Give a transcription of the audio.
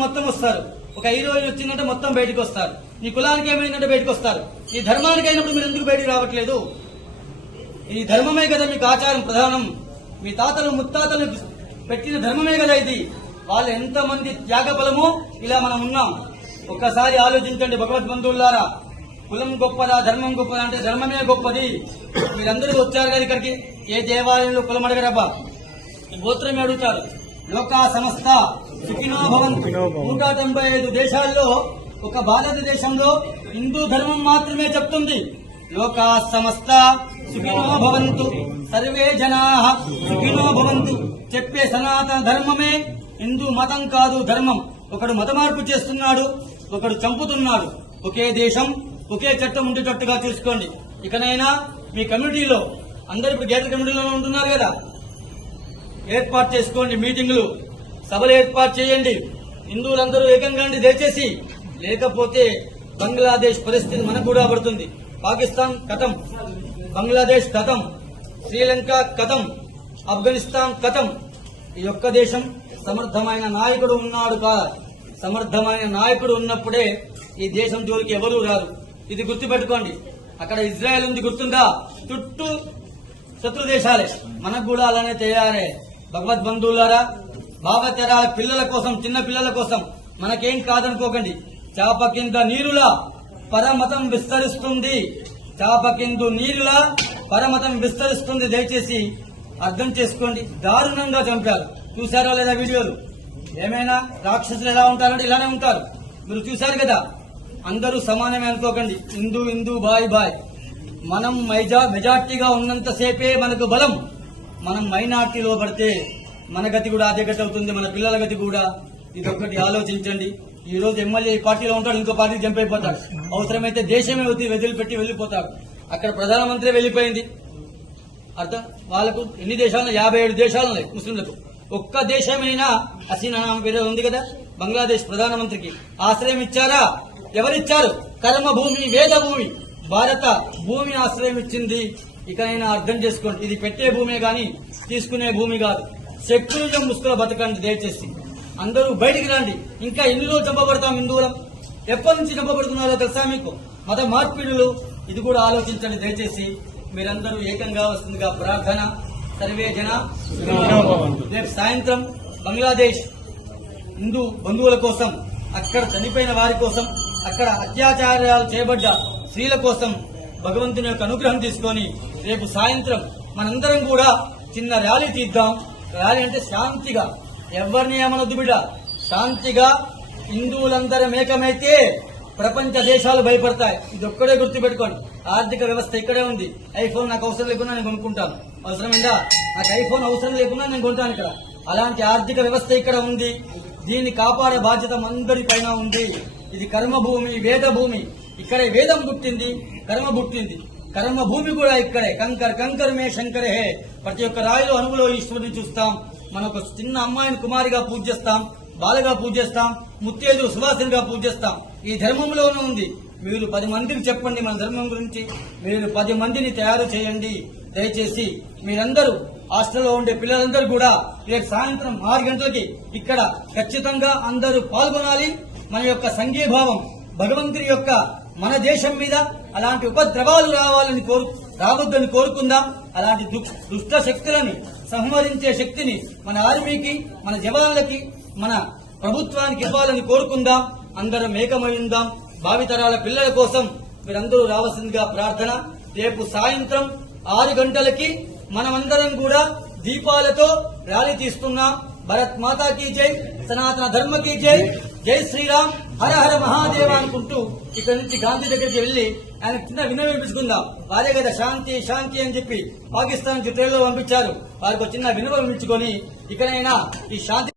మొత్తం వస్తారు. ఒక హీరోయిన్ వచ్చిందంటే మొత్తం బయటకు వస్తారు. నీ కులానికి ఏమైందంటే బయటకు వస్తారు. నీ ధర్మానికి అయినప్పుడు మీరు ఎందుకు బయటకు రావట్లేదు? ఈ ధర్మమే కదా మీకు ఆచారం ప్రధానం. మీ తాతలు ముత్తాతలు పెట్టిన ధర్మమే కదా ఇది. వాళ్ళు ఎంతమంది త్యాగ బలమో ఇలా మనం ఉన్నాం. ఒక్కసారి ఆలోచించండి భగవద్ బంధువులారా కులం గొప్పదా ధర్మం గొప్పదా అంటే ధర్మమే గొప్పది. మీరందరూ వచ్చారు కదా ఇక్కడికి? ఏ దేవాలయంలో కులం అడగరబ్బా? గోత్రమే అడుగుతారు. లోకా సంస్థ సుఖినో భవంతు. నూట తొంభై ఐదు దేశాల్లో ఒక భారతదేశంలో హిందూ ధర్మం మాత్రమే చెప్తుంది. లోకా సమస్త సుఖినో భవంతు. సర్వే జనా సుఖినో భవంతు. చెప్పే సనాతన ధర్మమే హిందూ మతం కాదు ధర్మం. ఒకడు మత మార్పు చేస్తున్నాడు ఒకడు చంపుతున్నాడు. ఒకే దేశం ఒకే చట్టం ఉండేటట్టుగా చూసుకోండి. ఇకనైనా మీ కమ్యూనిటీలో అందరు ఇప్పుడు గేట్ల కమ్యూనిటీలో ఉంటున్నారు కదా. ఏర్పాటు చేసుకోండి మీటింగులు. సభలు ఏర్పాటు చేయండి. హిందువులందరూ ఏకంగా దయచేసి లేకపోతే బంగ్లాదేశ్ పరిస్థితి మనకు కూడా పడుతుంది. పాకిస్తాన్ కథం బంగ్లాదేశ్ కథం శ్రీలంక కథం ఆఫ్ఘనిస్తాన్ కథం. ఈ యొక్క దేశం సమర్థమైన నాయకుడు ఉన్నాడు కాదు సమర్థమైన నాయకుడు ఉన్నప్పుడే ఈ దేశం జోలికి ఎవరూ రారు. ఇది గుర్తుపెట్టుకోండి. అక్కడ ఇజ్రాయెల్ ఉంది గుర్తుందా? చుట్టూ శత్రు దేశాలే. మనకు కూడా అలానే తయారే. భగవద్ బంధువులారా భావతరాల పిల్లల కోసం చిన్న పిల్లల కోసం మనకేం కాదనుకోకండి. చాప కింద నీరులా పరమతం విస్తరిస్తుంది. చాప కింద నీరులా పరమతం విస్తరిస్తుంది. దయచేసి అర్థం చేసుకోండి. దారుణంగా చంపారు. చూసారా లేదా వీడియోలు? ఏమైనా రాక్షసులు ఎలా ఉంటారంటే ఇలానే ఉంటారు. మీరు చూశారు కదా? అందరూ సమానమే అనుకోకండి. హిందూ హిందూ బాయ్ బాయ్. మనం మైజా మెజార్టీగా ఉన్నంతసేపే మనకు బలం. మనం మైనార్టీలో పడితే మన గతి కూడా అదే గతి అవుతుంది మన పిల్లల గతి కూడా. ఇదొక్కటి ఆలోచించండి. ఈ రోజు ఎమ్మెల్యే ఈ పార్టీలో ఉంటాడు ఇంకో పార్టీకి జంప్ అయిపోతాడు అవసరమైతే దేశమే వచ్చి వదిలిపెట్టి వెళ్ళిపోతాడు. అక్కడ ప్రధానమంత్రి వెళ్ళిపోయింది. అర్థం? వాళ్ళకు ఎన్ని దేశాలు యాభై ఏడు దేశాలు ఉన్నాయి ముస్లింలకు. ఒక్క దేశమైనా హసీనా వేరే ఉంది కదా? బంగ్లాదేశ్ ప్రధానమంత్రికి. ఆశ్రయం ఇచ్చారా? ఎవరిచ్చారు? కర్మ భూమి వేద భూమి భారత భూమి ఆశ్రయం ఇచ్చింది. ఇకనైనా అర్థం చేసుకోండి. ఇది పెట్టే భూమే గాని తీసుకునే భూమి కాదు. సెక్యులరిజం ముసుకుల బతకండి దయచేసి. అందరూ బయటికి రండి. ఇంకా ఎన్ని రోజులు చంపబడతాం హిందువులం? ఎప్పటి నుంచి చంపబడుతున్నారో తెలుసా మీకు? మత మార్పిడులు ఇది కూడా ఆలోచించండి దయచేసి. మీరందరూ ఏకంగా వస్తుందిగా ప్రార్థన. సర్వే జన రేపు సాయంత్రం బంగ్లాదేశ్ హిందూ బంధువుల కోసం అక్కడ చనిపోయిన వారి కోసం అక్కడ అత్యాచారాలు చేయబడ్డ స్త్రీల కోసం భగవంతుని యొక్క అనుగ్రహం తీసుకొని రేపు సాయంత్రం మనందరం కూడా చిన్న ర్యాలీ తీద్దాం. ర్యాలీ అంటే శాంతిగా. ఎవరిని ఏమనొద్దు బిడ్డ? శాంతిగా హిందువులందరం ఏకమైతే ప్రపంచ దేశాలు భయపడతాయి. ఇది ఒక్కడే గుర్తుపెట్టుకోండి. ఆర్థిక వ్యవస్థ ఇక్కడే ఉంది. ఐఫోన్ నాకు అవసరం లేకుండా నేను కొనుక్కుంటాను. అవసరమైందా? నాకు ఐఫోన్ అవసరం లేకుండా నేను కొంటాను ఇక్కడ. అలాంటి ఆర్థిక వ్యవస్థ ఇక్కడ ఉంది. దీన్ని కాపాడే బాధ్యత అందరి పైన ఉంది. ఇది కర్మభూమి వేద భూమి ఇక్కడే వేదం పుట్టింది కర్మ పుట్టింది. కర్మ భూమి కూడా ఇక్కడే. కంకర్ కంకర్ మే శంకరే హే. ప్రతి ఒక్క రాయిలో అణువులో ఈశ్వరుని చూస్తాం. మన ఒక చిన్న అమ్మాయిని కుమారిగా పూజిస్తాం బాలగా పూజిస్తాం ముత్తేదు సువాసినిగా పూజిస్తాం ఈ ధర్మంలోనే ఉంది. మీరు పది మందికి చెప్పండి మన ధర్మం గురించి. మీరు పది మందిని తయారు చేయండి. దయచేసి మీరందరూ హాస్టల్లో ఉండే పిల్లలందరూ కూడా రేపు సాయంత్రం ఆరు గంటలకి ఇక్కడ ఖచ్చితంగా అందరూ పాల్గొనాలి. మన యొక్క సంఘీభావం భగవంతుని యొక్క మన దేశం మీద అలాంటి ఉపద్రవాలు రావాలని కోరు రావద్దని కోరుకుందాం. అలాంటి దుక్- దుష్ట శక్తులని సంహరించే శక్తిని మన ఆర్మీకి మన జవాన్లకి మన ప్రభుత్వానికి ఇవ్వాలని కోరుకుందాం. అందరం ఏకమై ఉందాం. భావితరాల పిల్లల కోసం మీరందరూ రావాల్సిందిగా ప్రార్థన. రేపు సాయంత్రం ఆరు గంటలకి మనమందరం కూడా దీపాలతో ర్యాలీ తీస్తున్నాం. భరత్ మాతా కీ జై సనాతన ధర్మ కీ జై. జై శ్రీరామ్ హర హర మహాదేవ అనుకుంటూ ఇక్కడ నుంచి గాంధీ దగ్గరికి వెళ్ళి ఆయన చిన్న వినయం వినిపించుకుందాం. వారే కదా శాంతి శాంతి అని చెప్పి పాకిస్తాన్కి పంపించారు. వారికి చిన్న వినవం ఇచ్చుకొని ఇకనైనా ఈ శాంతి